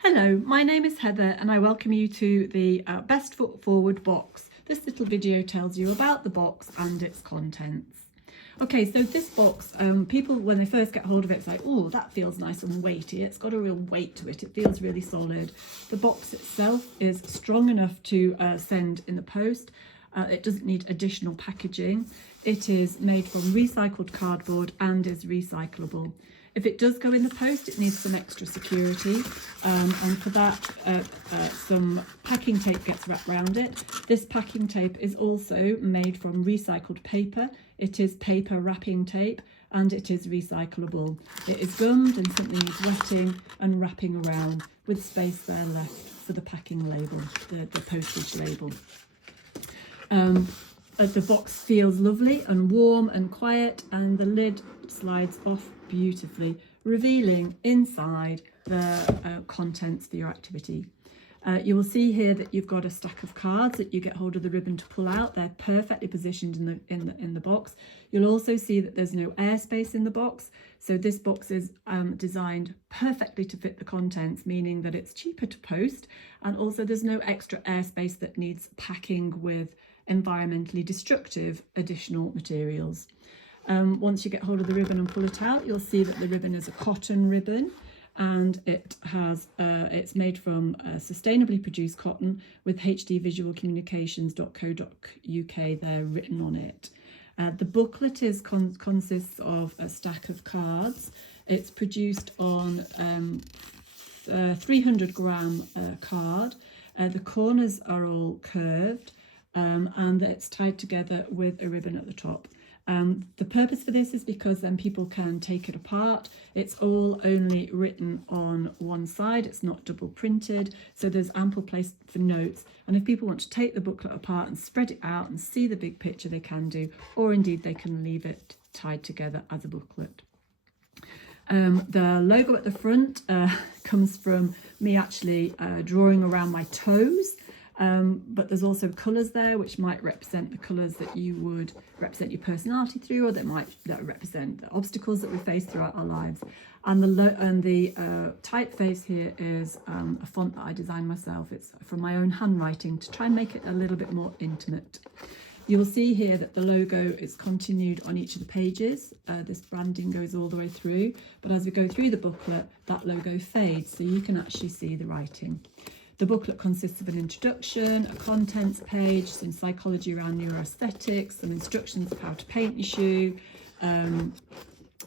Hello, my name is Heather and I welcome you to the Best Foot Forward box. This little video tells you about the box and its contents. Okay, so this box, people when they first get hold of it, it's like, oh, that feels nice and weighty. It's got a real weight to it. It feels really solid. The box itself is strong enough to send in the post. It doesn't need additional packaging. It is made from recycled cardboard and is recyclable. If it does go in the post, it needs some extra security, and for that some packing tape gets wrapped around it. This packing tape is also made from recycled paper. It is paper wrapping tape and it is recyclable. It is gummed and simply needs wetting and wrapping around with space there left for the packing label, the postage label. The box feels lovely and warm and quiet, and the lid slides off beautifully, revealing inside the contents for your activity. You will see here that you've got a stack of cards that you get hold of the ribbon to pull out. They're perfectly positioned in the box. You'll also see that there's no airspace in the box, so this box is designed perfectly to fit the contents, meaning that it's cheaper to post, and also there's no extra airspace that needs packing with environmentally destructive additional materials. Once you get hold of the ribbon and pull it out, you'll see that the ribbon is a cotton ribbon, and it's made from sustainably produced cotton with hdvisualcommunications.co.uk there written on it. The booklet consists of a stack of cards. It's produced on 300 gram card. The corners are all curved, and it's tied together with a ribbon at the top. The purpose for this is because then people can take it apart. It's all only written on one side, it's not double printed, so there's ample place for notes, and if people want to take the booklet apart and spread it out and see the big picture, they can do, or indeed they can leave it tied together as a booklet. The logo at the front comes from me actually drawing around my toes. But there's also colours there which might represent the colours that you would represent your personality through, or that represent the obstacles that we face throughout our lives. And the typeface here is a font that I designed myself. It's from my own handwriting to try and make it a little bit more intimate. You will see here that the logo is continued on each of the pages. This branding goes all the way through, but as we go through the booklet, that logo fades, so you can actually see the writing. The booklet consists of an introduction, a contents page, some psychology around neuroaesthetics, some instructions of how to paint your shoe, an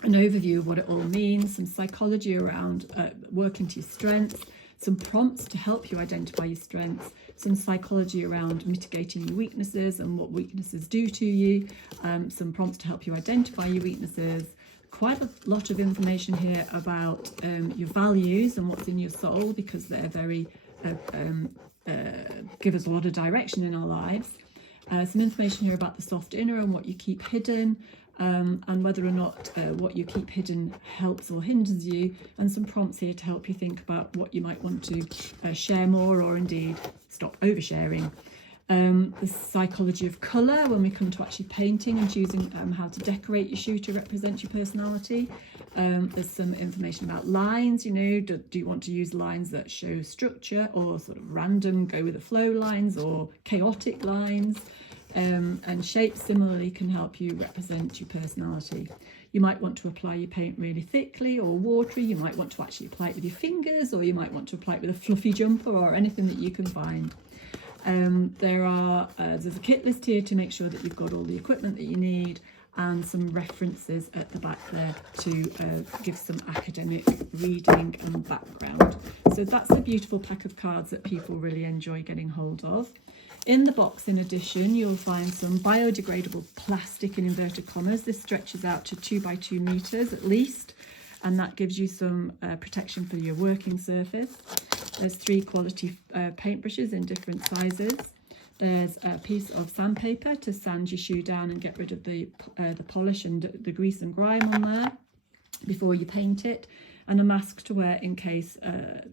overview of what it all means, some psychology around working to your strengths, some prompts to help you identify your strengths, some psychology around mitigating your weaknesses and what weaknesses do to you, some prompts to help you identify your weaknesses, quite a lot of information here about your values and what's in your soul, because they're very give us a lot of direction in our lives. Some information here about the soft inner and what you keep hidden, and whether or not what you keep hidden helps or hinders you, and some prompts here to help you think about what you might want to share more, or indeed stop oversharing. The psychology of colour when we come to actually painting and choosing how to decorate your shoe to represent your personality. There's some information about lines, you know, do you want to use lines that show structure, or sort of random go with the flow lines, or chaotic lines, and shapes similarly can help you represent your personality. You might want to apply your paint really thickly or watery, you might want to actually apply it with your fingers, or you might want to apply it with a fluffy jumper, or anything that you can find. There's a kit list here to make sure that you've got all the equipment that you need, and some references at the back there to give some academic reading and background. So that's a beautiful pack of cards that people really enjoy getting hold of. In the box, in addition, you'll find some biodegradable plastic in inverted commas. This stretches out to 2 by 2 meters at least, and that gives you some protection for your working surface. There's 3 quality paintbrushes in different sizes. There's a piece of sandpaper to sand your shoe down and get rid of the polish and the grease and grime on there before you paint it, and a mask to wear in case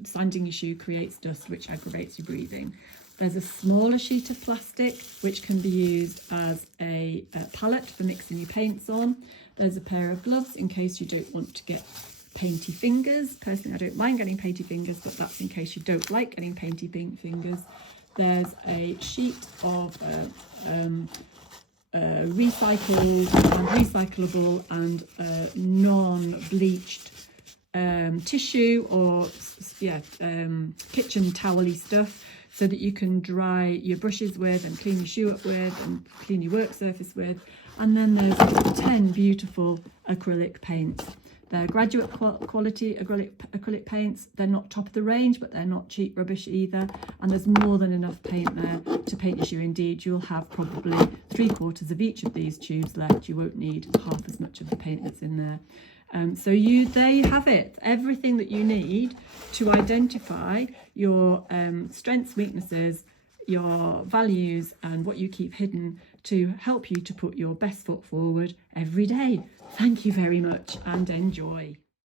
sanding your shoe creates dust which aggravates your breathing. There's a smaller sheet of plastic which can be used as a palette for mixing your paints on. There's a pair of gloves in case you don't want to get painty fingers. Personally, I don't mind getting painty fingers, but that's in case you don't like getting painty fingers. There's a sheet of recycled and recyclable and non-bleached tissue or kitchen towel-y stuff, so that you can dry your brushes with and clean your shoe up with and clean your work surface with. And then there's 10 beautiful acrylic paints. They're graduate quality acrylic paints. They're not top of the range, but they're not cheap rubbish either. And there's more than enough paint there to paint your shoe. Indeed, you'll have probably 3/4 of each of these tubes left. You won't need half as much of the paint that's in there. So there you have it, everything that you need to identify your strengths, weaknesses, your values, and what you keep hidden to help you to put your best foot forward every day. Thank you very much and enjoy.